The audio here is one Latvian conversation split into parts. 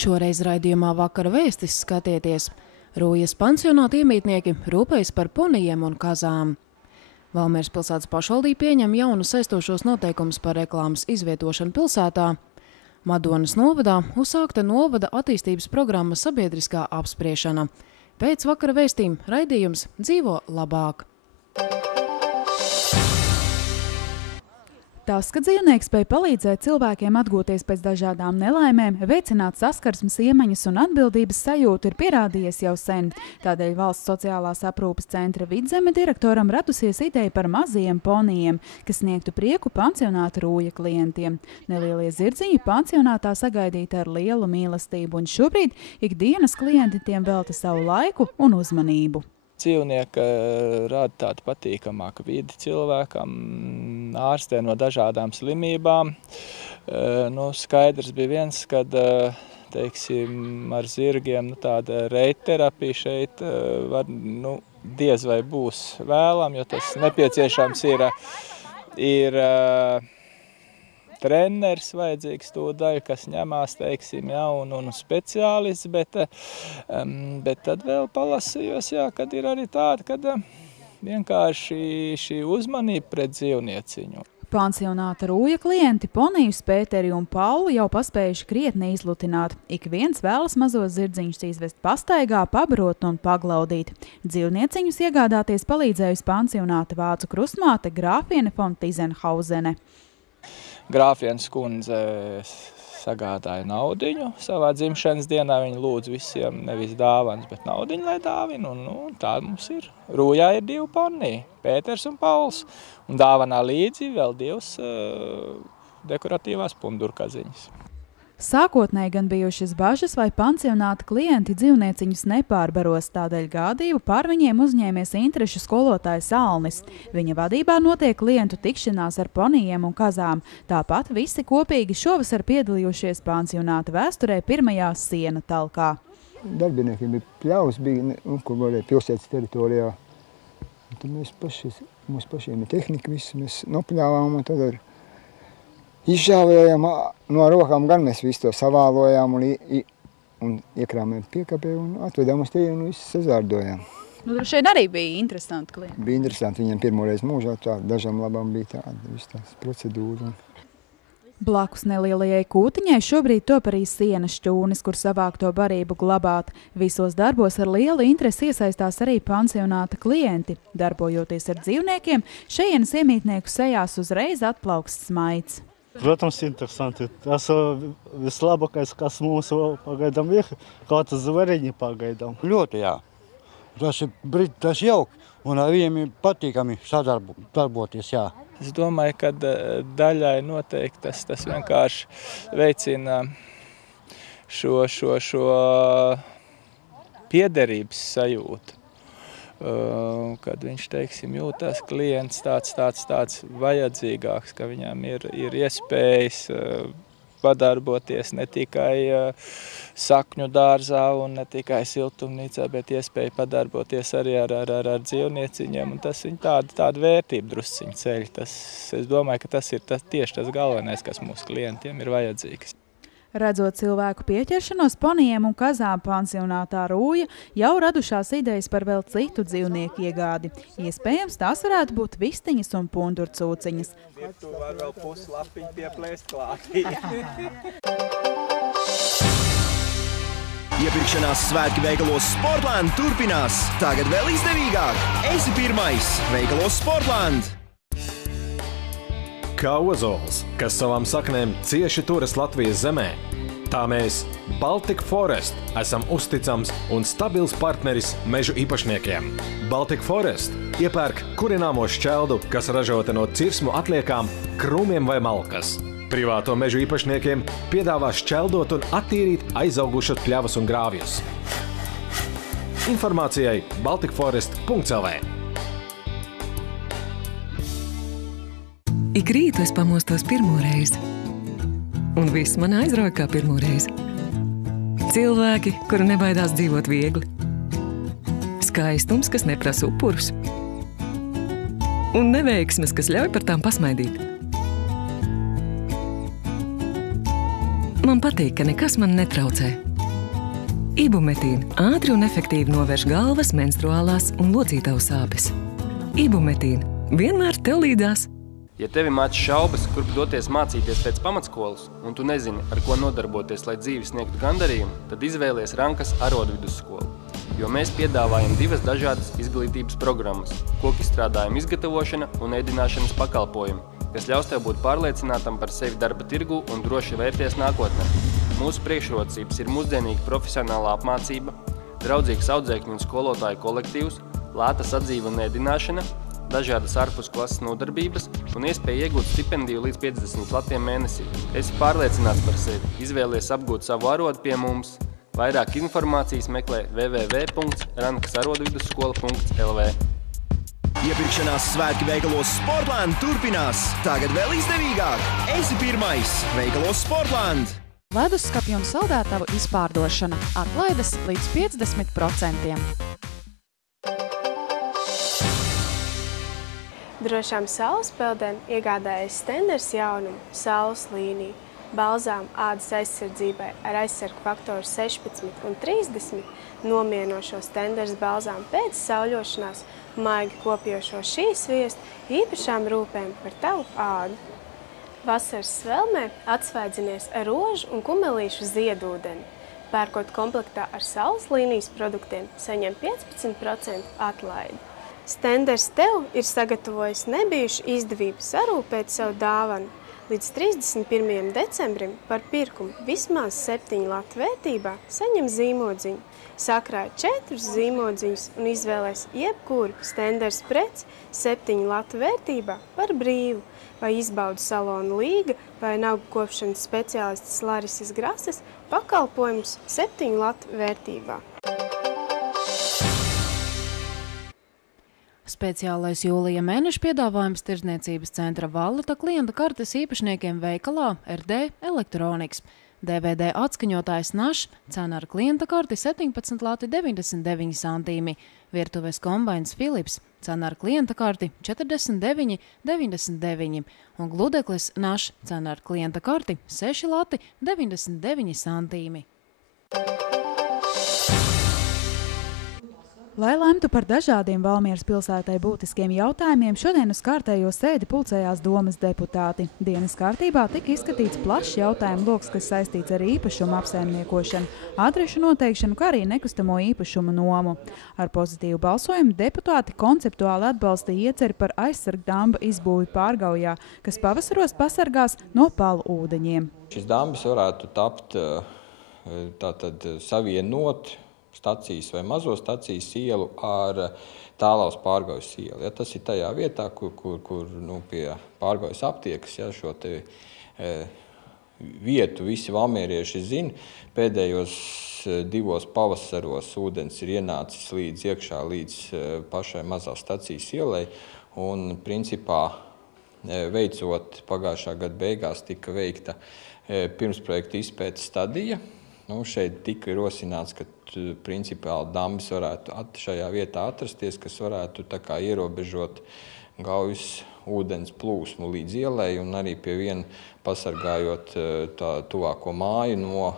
Šoreiz raidījumā Vakara vēstis skatieties. Rūjas pansionāta iemītnieki rūpējas par ponijiem un kazām. Valmieras pilsētas pašvaldība pieņem jaunus saistošos noteikumus par reklāmas izvietošanu pilsētā. Madonas novadā uzsākta novada attīstības programma sabiedriskā apspriešana. Pēc Vakara vēstījuma raidījums Dzīvo labāk. Tas, ka dzīvnieks spēj palīdzēt cilvēkiem atgūties pēc dažādām nelaimēm, veicināt saskarsmes iemaņas un atbildības sajūtu, ir pierādījies jau sen. Tādēļ Valsts sociālās aprūpes centra Vidzeme direktoram radusies ideja par mazajiem ponijiem, kas sniegtu prieku pansionāta Rūja klientiem. Nelielie zirdziņi pansionātā sagaidīti ar lielu mīlestību, un šobrīd ikdienas klienti tiem velta savu laiku un uzmanību. Dzīvnieki rada tādu patīkamāku vidi cilvēkam, ārstē no dažādām slimībām. Skaidrs bija viens, kad teiksim, ar zirgiem tāda reitterapija šeit var, diez vai būs vēlam, jo tas nepieciešams ir treneris vajadzīgs tūdaļ, kas ņemās, teiksim, un speciālists, bet tad vēl palasījos, kad ir arī tāda, kad vienkārši šī uzmanība pret dzīvnieciņu. Pansionāta Rūja klienti ponijus Pēteri un Paulu jau paspējuši krietni izlutināt. Ik viens vēlas mazos zirdziņus izvest pastaigā, pabarot un paglaudīt. Dzīvnieciņus iegādāties palīdzējusi pansionāta vācu krustmāte Grāfiene von Tizenhauzene. Grāfienes kundze sagādāja naudiņu savā dzimšanas dienā. Viņa lūdz visiem nevis dāvanas, bet naudiņu, lai dāvina. Un tā mums ir. Rūjā ir 2 poniji, Pēters un Pauls. Un dāvanā līdzi vēl 2 dekoratīvās pundurkaziņas. Sākotnēji gan bijušas bažas, vai pansionāta klienti dzīvnieciņus nepārbaros, tādēļ gādību pār viņiem uzņēmies interešu skolotājs Alnis. Viņa vadībā notiek klientu tikšanās ar ponijiem un kazām. Tāpat visi kopīgi šovasar piedalījušies pansionāta vēsturē pirmajā siena talkā. Darbiniekiem bija pļaus, kur varēja pilsētas teritorijā. Tad mums pašiem ir tehnika, visu mēs nopļāvām un tad ar izžāvējām no rokām, gan mēs visu to savālojām un iekrāmējām piekapē un atvedām uz teju un visu sazārdojām. Šeit arī bija interesanti klienti. Bija interesanti, viņiem pirmoreiz mūžā dažām labām bija tāda visu tās procedūra. Blakus nelielajai kūtiņai šobrīd top arī sienas šķūnis, kur savākto barību glabāt. Visos darbos ar lielu interesi iesaistās arī pansionāta klienti. Darbojoties ar dzīvniekiem, šejienes iemītnieku sejās uzreiz atplaukst smaids. Protams, interesanti. Tas vislabākais, kas mums pagaidām ir, kā tas zveriņi pagaidām. Ļoti, jā. Tas jauki, un ar viņiem ir patīkami sadarboties, jā. Es domāju, ka daļai noteikti tas vienkārši veicina šo piederības sajūtu. Kad viņš, teiksim, jūtas klients tāds vajadzīgāks, ka viņam ir iespējas padarboties ne tikai sakņu dārzā un ne tikai siltumnīcā, bet iespēja padarboties arī ar dzīvnieciņiem. Un tas viņa tāda vērtība drusciņu ceļ. Es domāju, ka tas ir tieši tas galvenais, kas mūsu klientiem ir vajadzīgs. Redzot cilvēku pieķeršanos ponijiem un kazām pansionātā Rūja, jau radušās idejas par vēl citu dzīvnieku iegādi. Iespējams, tās varētu būt vistiņas un pundurcūciņas. Tu var vēl puslapiņu pieplēst klātī. Iepirkšanās svētki veikalos Sportland turpinās. Tagad vēl izdevīgāk. Esi pirmais veikalos Sportland! Kā ozols, kas savām saknēm cieši turas Latvijas zemē, tā mēs, Baltic Forest, esam uzticams un stabils partneris mežu īpašniekiem. Baltic Forest iepērk kurināmo šķeldu, kas ražota no cirsmu atliekām, krūmiem vai malkas. Privāto mežu īpašniekiem piedāvā šķeldot un attīrīt aizaugušas pļavas un grāvjus. Informācijai balticforest.lv. Ik rītu es pamostos pirmoreiz, un viss man aizrauja kā pirmoreiz. Cilvēki, kuri nebaidās dzīvot viegli. Skaistums, kas neprasa upurus. Un neveiksmes, kas ļauj par tām pasmaidīt. Man patīk, ka nekas man netraucē. Ibumetīna ātri un efektīvi novērš galvas, menstruālās un locītavu sāpes. Ibumetīna vienmēr tev līdzās. Ja tevi māca šaubas, kurp doties mācīties pēc pamatskolas, un tu nezini, ar ko nodarboties, lai dzīvi sniegtu gandarījumu, tad izvēlies Rankas arodvidusskolu. Jo mēs piedāvājam 2 dažādas izglītības programmas – kokizstrādājumu izgatavošana un ēdināšanas pakalpojumi, kas ļaus tev būt pārliecinātam par sevi darba tirgu un droši vērties nākotnē. Mūsu priekšrocības ir mūsdienīga profesionālā apmācība, draudzīgs audzēkņu un skolotāju kolektīvs, lēta sadzīve un ēdināšana, dažādas ārpusklases nodarbības un iespēja iegūt stipendiju līdz 50 latiem mēnesī. Esi pārliecināts par sevi, izvēlies apgūt savu arodu pie mums. Vairāk informācijas meklē www.rankasarodvidusskola.lv. Iepirkšanās svētki veikalos Sportland turpinās. Tagad vēl izdevīgāk. Esi pirmais veikalos Sportland. Leduskapju un saldētavu izpārdošana. Atlaides līdz 50%. Drošām saules peldēm iegādājies Stenders jaunumu saules līniju. Balzām ādas aizsardzībai ar aizsargu faktoru 16 un 30 nomienošo Stenders balzām pēc sauļošanās maigi kopjošo šīs sviestu īpašām rūpēm par tavu ādu. Vasaras svelmē atsvaidzinies ar rožu un kumelīšu ziedūdeni. Pērkot komplektā ar saules līnijas produktiem, saņem 15% atlaidi. Stenders tev ir sagatavojis nebijušu izdevību sarūpēt savu dāvanu. Līdz 31. decembrim par pirkumu vismaz 7 latu vērtībā saņem zīmodziņu. Sakrāj 4 zīmodziņus un izvēlēs jebkuru Stenders preci 7 latu vērtībā par brīvu. Vai izbaudu salonu līga vai nagu kopšanas speciālistes Larises Grases pakalpojumus 7 latu vērtībā. Speciālais jūlija mēneša piedāvājums Tirdzniecības centra Valleta klienta kartes īpašniekiem veikalā RD Elektronikas. DVD atskaņotājs Našs, cena ar klienta karti 17 lati 99 centīmi. Virtuves kombains Philips, cena ar klienta karti 49,99. Un gludeklis Našs, cena ar klienta karti 6 lati 99 centīmi. Lai lemtu par dažādiem Valmieras pilsētai būtiskiem jautājumiem, šodien uz kārtējo sēdi pulcējās domas deputāti. Dienas kārtībā tika izskatīts plašs jautājumu loks, kas saistīts ar īpašumu apsaimniekošanu, adrešu noteikšanu, kā arī nekustamo īpašumu nomu. Ar pozitīvu balsojumu deputāti konceptuāli atbalstīja ieceri par aizsargdamba izbūvi Pārgaujā, kas pavasaros pasargās no palu ūdeņiem. Šis dambis varētu tapt tātad savienot stacijas vai mazo stacijas ielu ar Tālaus Pārgaujas ielu. Ja, tas ir tajā vietā, kur pie Pārgaujas aptiekas, ja, šo te vietu visi valmierieši zina. Pēdējos 2 pavasaros ūdens ir ienācis iekšā līdz pašai mazās stacijas ielai. Un principā veicot pagājušā gada beigās tika veikta pirmsprojekta izpētes stadija. Šeit tika rosināts, ka principāli dambis varētu šajā vietā atrasties, kas varētu ierobežot Gaujas ūdens plūsmu līdz ielai un arī pie viena pasargājot tā tuvāko māju no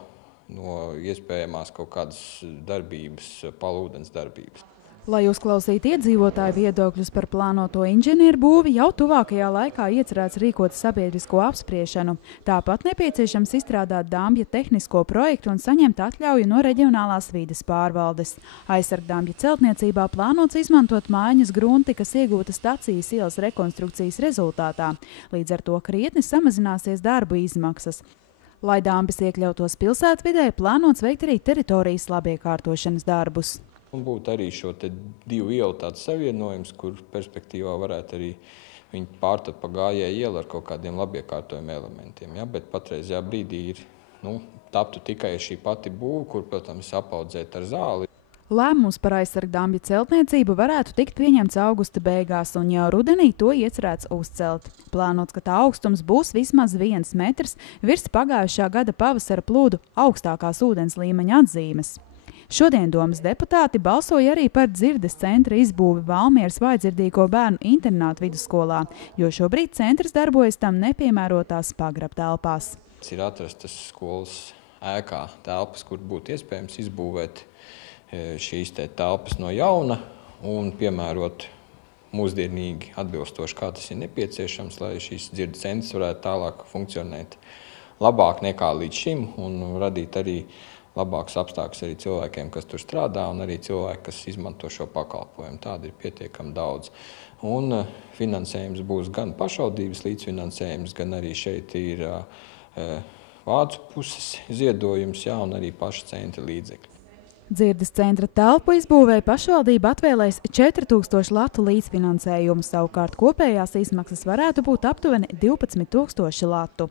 iespējamās kaut kādas darbības, palūdens darbības. Lai uzklausītu iedzīvotāju viedokļus par plānoto inženieru būvi, jau tuvākajā laikā iecerēts rīkot sabiedrisko apspriešanu. Tāpat nepieciešams izstrādāt dambja tehnisko projektu un saņemt atļauju no reģionālās vides pārvaldes. Aizsargdambja celtniecībā plānots izmantot mājiņas grunti, kas iegūta stacijas ielas rekonstrukcijas rezultātā. Līdz ar to krietni samazināsies darbu izmaksas. Lai dambis iekļautos pilsētvidē, plānots veikt arī teritorijas labiekārtošanas darbus. Un būtu arī šo te 2 ielu tāds savienojums, kur perspektīvā varētu arī viņi pārtapt pa gājēju ielu ar kaut kādiem labiekārtojuma elementiem. Ja? Bet patreizajā brīdī ir taptu tikai šī pati būva, kur, protams, apaudzēt ar zāli. Lēmums par aizsargdambja celtniecību varētu tikt pieņemts augusta beigās, un jau rudenī to iecerēts uzcelt. Plānots, ka tā augstums būs vismaz 1 metrs virs pagājušā gada pavasara plūdu augstākās ūdens līmeņa atzīmes. Šodien domas deputāti balsoja arī par dzirdes centra izbūvi Valmieras vājdzirdīgo bērnu internātu vidusskolā, jo šobrīd centrs darbojas tam nepiemērotās pagrabtelpās. Ir atrastas skolas ēkā telpas, kur būtu iespējams izbūvēt šīs telpas no jauna un piemērot mūsdienīgi atbilstoši, kā tas ir nepieciešams, lai šīs dzirdes centrs varētu tālāk funkcionēt labāk nekā līdz šim un radīt arī labāks apstākļus arī cilvēkiem, kas tur strādā, un arī cilvēki, kas izmanto šo pakalpojumu. Tāda ir pietiekami daudz. Un finansējums būs gan pašvaldības līdzfinansējums, gan arī šeit ir vācu puses ziedojums, un arī paša centra līdzekļi. Dzirdes centra telpu izbūvēja pašvaldība atvēlēs 4000 latu līdzfinansējumu, savukārt kopējās izmaksas varētu būt aptuveni 12 000 latu.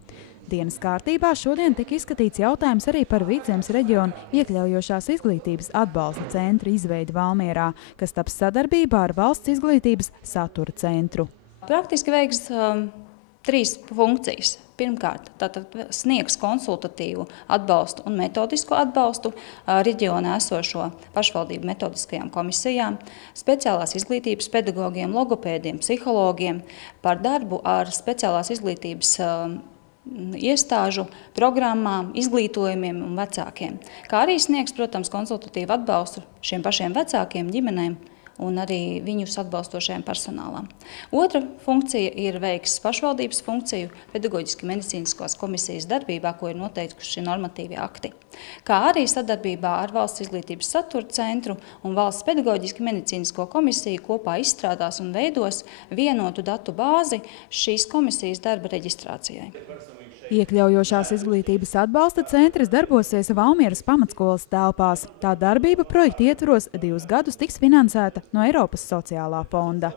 Dienas kārtībā šodien tika izskatīts jautājums arī par Vidzemes reģionu iekļaujošās izglītības atbalsta centra izveidi Valmierā, kas taps sadarbībā ar Valsts izglītības satura centru. Praktiski veiks 3 funkcijas. Pirmkārt, tātad sniegs konsultatīvu atbalstu un metodisko atbalstu reģionā esošo pašvaldību metodiskajām komisijām, speciālās izglītības pedagogiem, logopēdiem, psihologiem par darbu ar speciālās izglītības iestāžu programmām, izglītojumiem un vecākiem. Kā arī sniegs, protams, konsultatīvu atbalstu šiem pašiem vecākiem, ģimenēm un arī viņus atbalstošajiem personālām. Otra funkcija ir veiks pašvaldības funkciju pedagoģiski medicīniskās komisijas darbībā, ko ir noteikuši normatīvi akti. Kā arī sadarbībā ar Valsts izglītības satura centru un Valsts pedagoģiski medicīnisko komisiju kopā izstrādās un veidos vienotu datu bāzi šīs komisijas darba reģistrācijai. Iekļaujošās izglītības atbalsta centrs darbosies Valmieras pamatskolas telpās. Tā darbība projekta ietvaros 2 gadus tiks finansēta no Eiropas sociālā fonda.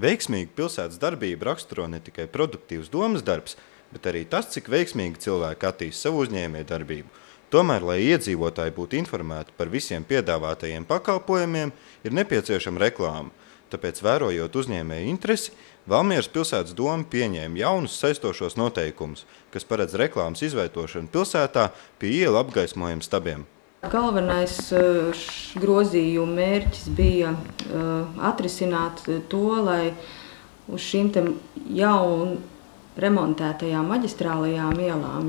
Veiksmīgu pilsētas darbību raksturo ne tikai produktīvs domas darbs, bet arī tas, cik veiksmīgi cilvēki attīsta savu uzņēmēju darbību. Tomēr, lai iedzīvotāji būtu informēti par visiem piedāvātajiem pakalpojumiem, ir nepieciešama reklāma. Tāpēc, vērojot uzņēmēju interesi, Valmieras pilsētas doma pieņēma jaunus saistošos noteikumus, kas paredz reklāmas izvietošanu pilsētā pie ielu apgaismojuma stabiem. Galvenais grozījuma mērķis bija atrisināt to, lai uz šīm jaunu remontētajām maģistrālajām ielām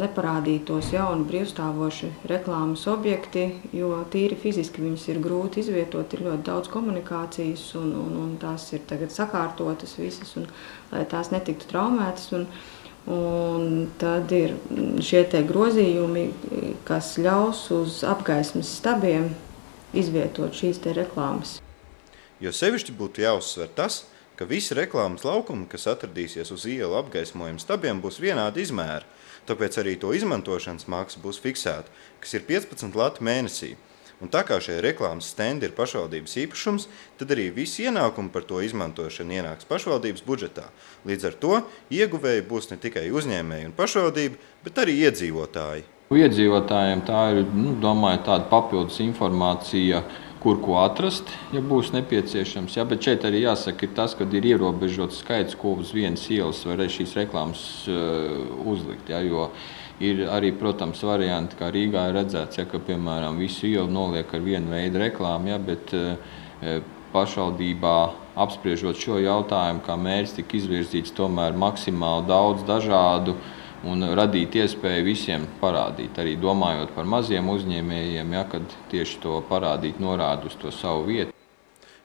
neparādītos jauni brīvstāvoši reklāmas objekti, jo tīri fiziski viņas ir grūti izvietot, ir ļoti daudz komunikācijas un tās ir tagad sakārtotas visas, un lai tās netiktu traumētas. Un tad ir šie grozījumi, kas ļaus uz apgaismas stabiem izvietot šīs reklāmas. Jo sevišķi būtu jāuzsver tas, ka visi reklāmas laukumi, kas atradīsies uz ielu apgaismojuma stabiem, būs vienādi izmēri, tāpēc arī to izmantošanas maksa būs fiksēta, kas ir 15 lati mēnesī. Un tā kā šie reklāmas stendi ir pašvaldības īpašums, tad arī visi ienākumi par to izmantošanu ienāks pašvaldības budžetā. Līdz ar to ieguvēji būs ne tikai uzņēmēji un pašvaldība, bet arī iedzīvotāji. Iedzīvotājiem tā ir, domāju, tāda papildus informācija, kur ko atrast, ja būs nepieciešams. Bet šeit arī jāsaka, ir tas, ka ir ierobežots skaits, ko uz vienas ielas var šīs reklāmas uzlikt. Jo ir arī, protams, varianti, kā Rīgā ir redzēts, ka, piemēram, visu ielu noliek ar vienu veidu reklāmu, bet pašvaldībā apspriežot šo jautājumu, kā mērķis tika izvirzīts tomēr maksimāli daudz dažādu un radīt iespēju visiem parādīt, arī domājot par maziem uzņēmējiem, kad tieši to parādīt norāda uz to savu vietu.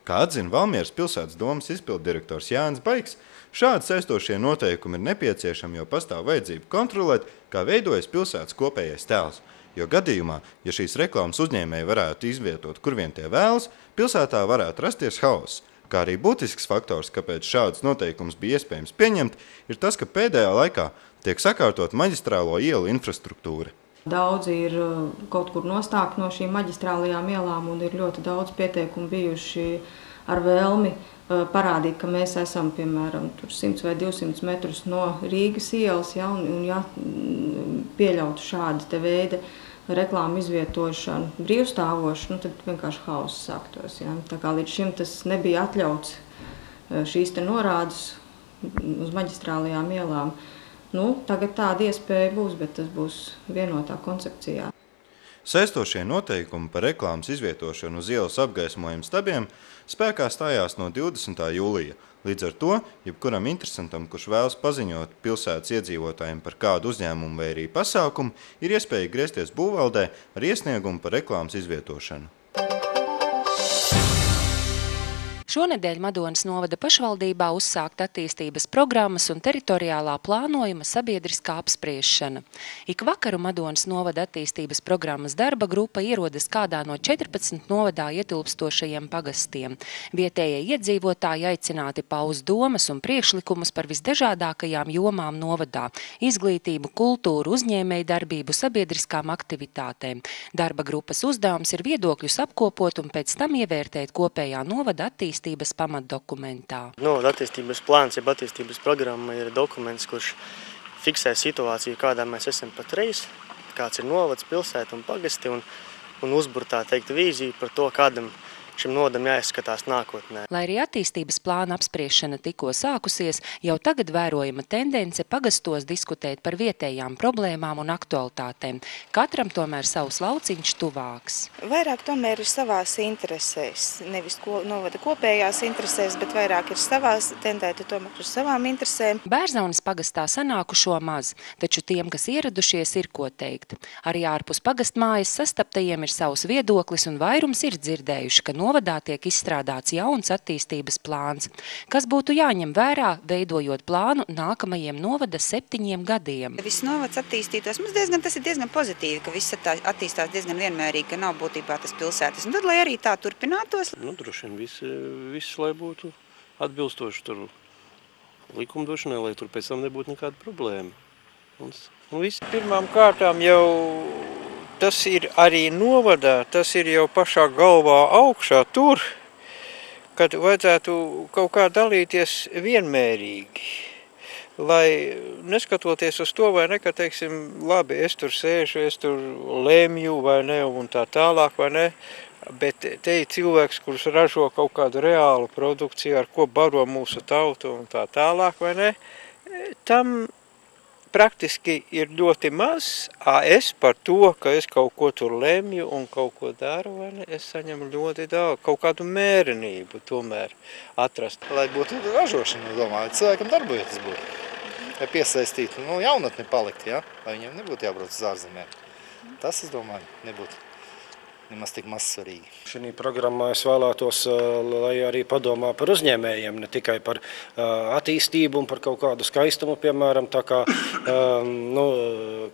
Kā atzina Valmieras pilsētas domas izpilddirektors Jānis Baigs, šādi saistošie noteikumi ir nepieciešami, jo pastāv vajadzība kontrolēt, kā veidojas pilsētas kopējais tēls. Jo gadījumā, ja šīs reklāmas uzņēmēji varētu izvietot, kur vien tie vēlas, pilsētā varētu rasties haoss. Kā arī būtisks faktors, kāpēc šādus noteikumus bija iespējams pieņemt, ir tas, ka pēdējā laikā tiek sakārtot maģistrālo ielu infrastruktūra. Daudzi ir kaut kur nostākti no šīm maģistrālajām ielām un ir ļoti daudz pieteikumu bijuši ar vēlmi parādīt, ka mēs esam, piemēram, 100 vai 200 metrus no Rīgas ielas, un pieļautu šādi te veidi reklāmu izvietošanu brīvstāvošu, tad vienkārši hauss sāktos. Tā kā līdz šim tas nebija atļauts šīs te norādes uz maģistrālajām ielām. Tagad tāda iespēja būs, bet tas būs vienotā koncepcijā. Saistošie noteikumi par reklāmas izvietošanu uz ielas apgaismojuma stabiem spēkā stājās no 20. jūlija. Līdz ar to, jebkuram interesantam, kurš vēlas paziņot pilsētas iedzīvotājiem par kādu uzņēmumu vai arī pasākumu, ir iespēja griezties būvvaldē ar iesniegumu par reklāmas izvietošanu. Šonedēļ Madonas novada pašvaldībā uzsākt attīstības programmas un teritoriālā plānojuma sabiedriskā apspriešana. Ik vakaru Madonas novada attīstības programmas darba grupa ierodas kādā no 14 novadā ietilpstošajiem pagastiem. Vietējie iedzīvotāji aicināti paust domas un priekšlikumus par visdažādākajām jomām novadā – izglītību, kultūru, uzņēmēju darbību, sabiedriskām aktivitātēm. Darba grupas uzdevums ir viedokļus apkopot un pēc tam ievērtēt kopējā novada attīstības pamatdokumentā. Novada attīstības plāns, jeb attīstības programma ir dokuments, kurš fiksē situāciju, kādā mēs esam patreiz, kāds ir novads, pilsēta un pagasti un uzbur tā teikt vīziju par to, kādam šim novadam jāizskatās nākotnē. Lai arī attīstības plāna apspriešana tikko sākusies, jau tagad vērojama tendence pagastos diskutēt par vietējām problēmām un aktualitātēm. Katram tomēr savs lauciņš tuvāks. Vairāk tomēr ir savās interesēs, nevis novada kopējās interesēs, bet vairāk ir savās, tendēti tomēr uz savām interesēm. Bērzaunas pagastā sanākušo maz, taču tiem, kas ieradušies, ir ko teikt. Arī ārpus pagastmājas sastaptajiem ir savs viedoklis un vairums ir dzirdējuši, ka novadā tiek izstrādāts jauns attīstības plāns, kas būtu jāņem vērā, veidojot plānu nākamajiem novada 7 gadiem. Viss novads attīstītos, tas ir diezgan pozitīvi, ka viss attīstās diezgan vienmērīgi, ka nav būtībā tas pilsētas. Un tad, lai arī tā turpinātos. Droši vien viss, lai būtu atbilstoši tur likumdošanai, lai tur pēc tam nebūtu nekāda problēma. Un viss. Pirmām kārtām jau tas ir arī novadā, tas ir jau pašā galvā augšā tur, kad vajadzētu kaut kā dalīties vienmērīgi. Lai neskatoties uz to, vai ne, ka, teiksim, labi, es tur sēžu, es tur lemju, vai ne, un tā tālāk, vai ne, bet te ir cilvēks, kurš ražo kaut kādu reālu produkciju, ar ko baro mūsu tautu un tā tālāk, vai ne, tam praktiski ir ļoti maz, es par to, ka es kaut ko tur lemju un kaut ko daru, vai ne, es saņemu ļoti daudz, kaut kādu mērenību tomēr atrast. Lai būtu ražošana, domāju, cilvēkam darbojietas būtu, lai piesaistītu, jaunatni palikt, ja? Lai viņiem nebūtu jābrauc uz ārzemēm. Tas, es domāju, nebūtu nemaz tik maz svarīgi. Šī programmā es vēlētos, lai arī padomā par uzņēmējiem, ne tikai par attīstību un par kaut kādu skaistumu, piemēram, tā kā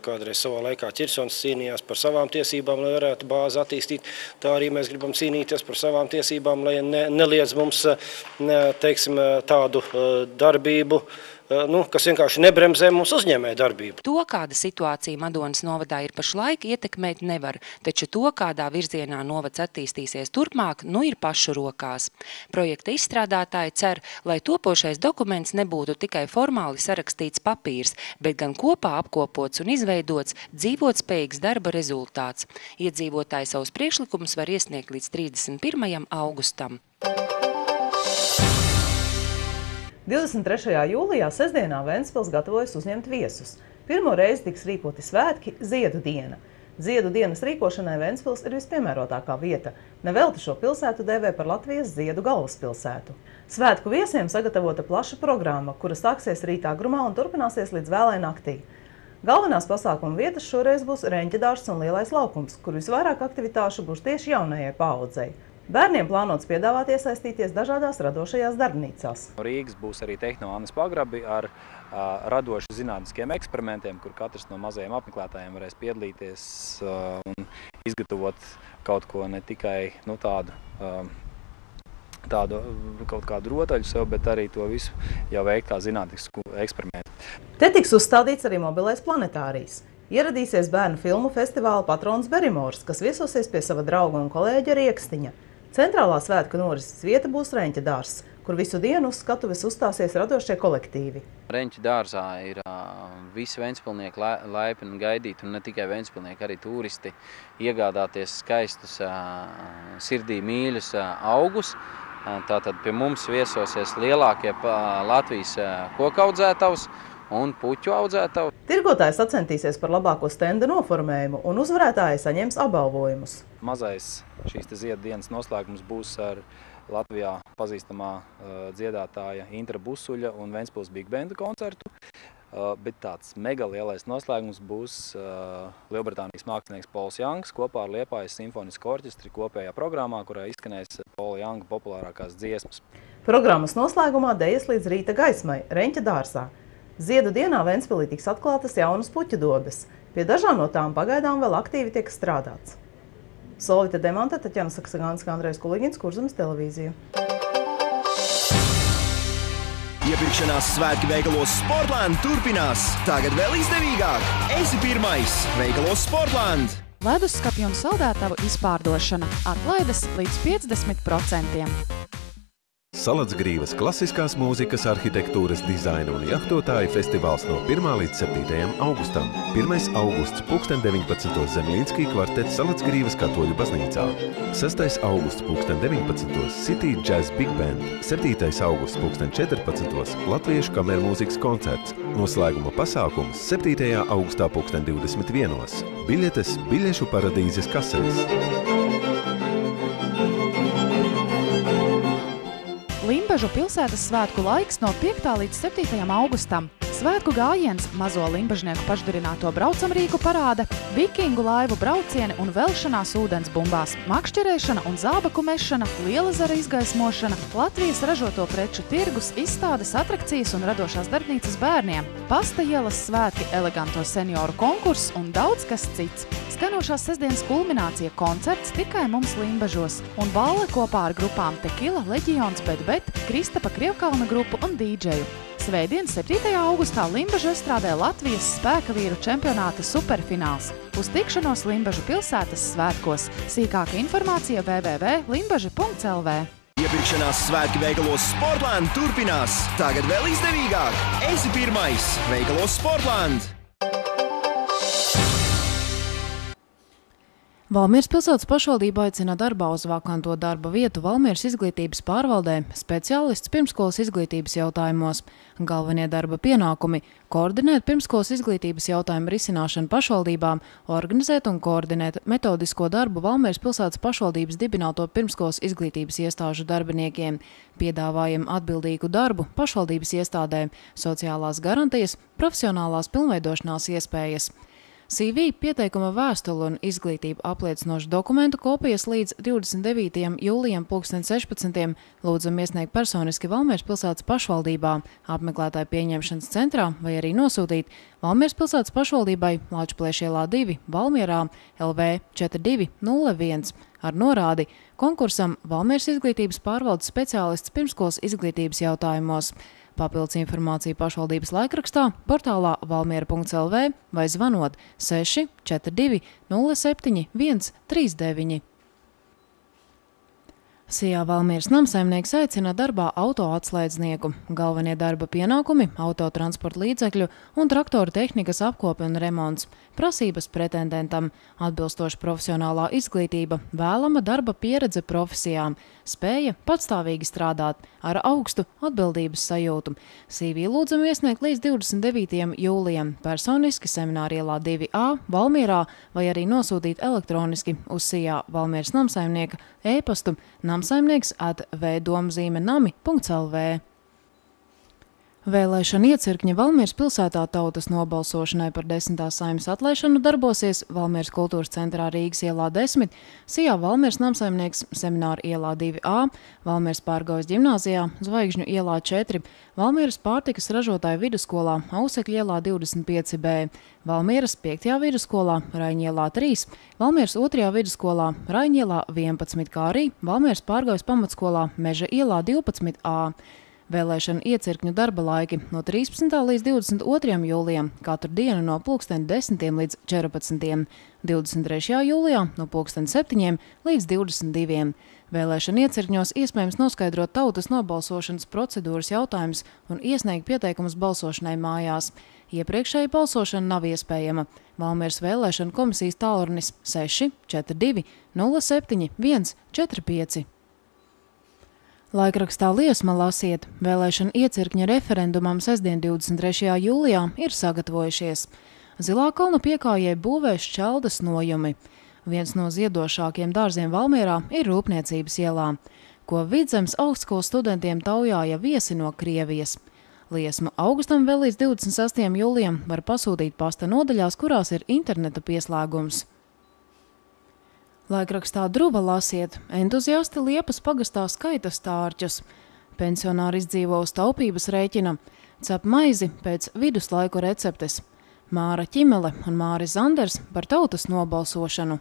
kādreiz savā laikā Ķirsons cīnījās par savām tiesībām, lai varētu bāzi attīstīt, tā arī mēs gribam cīnīties par savām tiesībām, lai neliedz mums, teiksim, tādu darbību, kas vienkārši nebremzē mums uzņēmēju darbību. To, kāda situācija Madonas novadā ir pašlaik, ietekmēt nevar, taču to, kādā virzienā novads attīstīsies turpmāk, ir pašu rokās. Projekta izstrādātāji cer, lai topošais dokuments nebūtu tikai formāli sarakstīts papīrs, bet gan kopā apkopots un izveidots dzīvotspējīgs darba rezultāts. Iedzīvotāji savus priekšlikumus var iesniegt līdz 31. augustam. 23. jūlijā sestdienā Ventspils gatavojas uzņemt viesus. Pirmo reizi tiks rīkoti svētki Ziedu diena. Ziedu dienas rīkošanai Ventspils ir vispiemērotākā vieta. Nevelti šo pilsētu dēvē par Latvijas ziedu galvaspilsētu. Svētku viesiem sagatavota plaša programma, kura sāksies rītā agrumā un turpināsies līdz vēlai naktī. Galvenās pasākuma vietas šoreiz būs Reņķidārs un Lielais laukums, kur visvairāk aktivitāšu būs tieši jaunajai paaudzei. Bērniem plānots piedāvāt iesaistīties dažādās radošajās darbnīcās. Rīgas būs arī tehnoānas pagrabi ar radošu zinātniskiem eksperimentiem, kur katrs no mazajiem apmeklētājiem varēs piedalīties un izgatavot kaut ko ne tikai tādu kaut kādu rotaļu sev, bet arī to visu jau veikt kā zinātnisku eksperimentu. Te tiks uzstādīts arī mobilais planetārijs. Ieradīsies bērnu filmu festivāla patrons Berimors, kas viesosies pie sava drauga un kolēģa Riekstiņa. Centrālā svētku norises vieta būs Reņķidārs, kur visu dienu uz skatuves uzstāsies radošie kolektīvi. Reņķidārzā ir visi ventspilnieki laipni gaidīti, un ne tikai ventspilnieki, arī turisti iegādāties skaistus, sirdī mīļus augus. Tātad pie mums viesosies lielākie Latvijas kokaudzētavs, un puķu audzētavu. Tirgotājs sacentīsies par labāko stenda noformējumu un uzvarētāji saņems apbalvojumus. Mazais šīs ziedu dienas noslēgums būs ar Latvijā pazīstamā dziedātāja Intra Busuļa un Ventspils Big Band koncertu. Bet tāds mega lielais noslēgums būs Lielbritānijas mākslinieks Pols Jangs kopā ar Liepājas simfonisku orķestri kopējā programmā, kurā izskanēs Pola Janga populārākās dziesmas. Programmas noslēgumā dejas līdz rīta gaismai Reņķa dārsā. Ziedu dienā Ventspilī tiks atklātas jaunas puķu dobes. Pie dažām no tām pagaidām vēl aktīvi tiek strādāts. Solvita Demante, Taķana Saksagānska, Andrejs Kuliņins, Kurzemes televīzija. Iepirkšanās svētki veikalos Sportland turpinās. Tagad vēl izdevīgāk. Esi pirmais veikalos Sportland. Leduskapju un saldētavu izpārdošana. Atlaides līdz 50%. Salacgrīvas klasiskās mūzikas, arhitektūras, dizaina un jahtotāju festivāls no 1. līdz 7. augustam. 1. augusts 19. Zemlīnskī kvartets Salacgrīvas katoļu baznīcā. 6. augusts 19. City Jazz Big Band. 7. augusts 14. Latviešu kamermūzikas koncerts. Noslēguma pasākums 7. augustā 21. Biļetes Biļešu paradīzes kasetes. Limbažu pilsētas svētku laiks no 5. līdz 7. augustam. Svētku gājiens, mazo limbažnieku pašdarināto braucamrīku parāde, vikingu laivu braucieni un velšanās ūdens bumbās, makšķerēšana un zābaku mešana, Lielezera izgaismošana, Latvijas ražoto preču tirgus, izstādes, atrakcijas un radošās darbnīcas bērniem, Pasta ielas svētki, eleganto senioru konkurss un daudz kas cits. Skanošās sestdienas kulminācija koncerts tikai mums Limbažos un balle kopā ar grupām Tekila, Leģions, Bet, Kristapa Krievkalna grupu un dīdžeju. Svētdien 7. augustā Limbažu estrādē Latvijas spēka vīru čempionāta superfināls. Uz tikšanos Limbažu pilsētas svētkos. Sīkāka informācija www.limbaži.lv. Iepirkšanās svētki veikalos Sportland turpinās. Tagad vēl izdevīgāk. Esi pirmais veikalos Sportland. Valmieras pilsētas pašvaldība aicina darbā uz vakanto darba vietu Valmieras izglītības pārvaldē speciālists pirmskolas izglītības jautājumos. Galvenie darba pienākumi – koordinēt pirmskolas izglītības jautājumu risināšanu pašvaldībām, organizēt un koordinēt metodisko darbu Valmieras pilsētas pašvaldības dibināto pirmskolas izglītības iestāžu darbiniekiem. Piedāvājam atbildīgu darbu pašvaldības iestādē, sociālās garantijas, profesionālās pilnveidošanās iespējas. CV, pieteikuma vēstule un izglītību apliecinošu dokumentu kopijas līdz 29. jūlijam 2016. lūdzam iesniegt personiski Valmieras pilsētas pašvaldībā, apmeklētāju pieņemšanas centrā vai arī nosūtīt Valmieras pilsētas pašvaldībai Lāčplieša ielā 2, Valmierā, LV 4201 ar norādi konkursam Valmieras izglītības pārvaldes speciālists pirmskolas izglītības jautājumos. Papildus informācija pašvaldības laikrakstā, portālā valmiera.lv vai zvanot 642 07 139. Sijā Valmieras namsaimnieks aicina darbā auto atslēdznieku. Galvenie darba pienākumi – autotransporta līdzekļu un traktoru tehnikas apkope un remonts. Prasības pretendentam – atbilstoša profesionālā izglītība, vēlama darba pieredze profesijām, spēja patstāvīgi strādāt ar augstu atbildības sajūtu. CV lūdzam iesniegt līdz 29. jūlijam personiski Semināra ielā 2A Valmierā vai arī nosūtīt elektroniski uz Sijā Valmieras namsaimnieka e-pastu namsaimnieks@vdomzīmenami.lv. Vēlēšana iecirkņi Valmieras pilsētā tautas nobalsošanai par 10. Saeimas atlaišanu darbosies Valmieras kultūras centrā Rīgas ielā 10, Sijā Valmieras namsaimnieks Semināra ielā 2A, Valmieras Pārgaujas ģimnāzijā, Zvaigžņu ielā 4, Valmieras pārtikas ražotāju vidusskolā, Ausekļu ielā 25B, Valmieras 5. vidusskolā, Raiņu ielā 3, Valmieras 2. vidusskolā, Raiņu ielā 11, kā arī Valmieras Pārgaujas pamatskolā, Meža ielā 12A. Vēlēšana iecirkņu darba laiki no 13. līdz 22. jūlijam, katru dienu no 10. līdz 14. 23. jūlijā no 7. līdz 22. Vēlēšana iecirkņos iespējams noskaidrot tautas nobalsošanas procedūras jautājumus un iesniegt pieteikumus balsošanai mājās. Iepriekšēja balsošana nav iespējama. Valmieras vēlēšana komisijas tālrunis 6 42 07 145. Laikrakstā Liesma lasiet, vēlēšana iecirkņa referendumam sestdien 23. jūlijā ir sagatavojušies. Zilā kalna piekājai būvēs šķeldas nojumi. Viens no ziedošākiem dārziem Valmierā ir Rūpniecības ielā, ko Vidzemes augstskolas studentiem taujāja viesi no Krievijas. Liesmu augustam vēl līdz 26. jūlijam var pasūtīt pasta nodaļās, kurās ir interneta pieslēgums. Laikrakstā Druva lasiet, entuziasti Liepas pagastā skaita stārķus. Pensionāri izdzīvo uz taupības rēķina, cep maizi pēc viduslaiku receptes. Māra Ķimele un Māris Zanders par tautas nobalsošanu.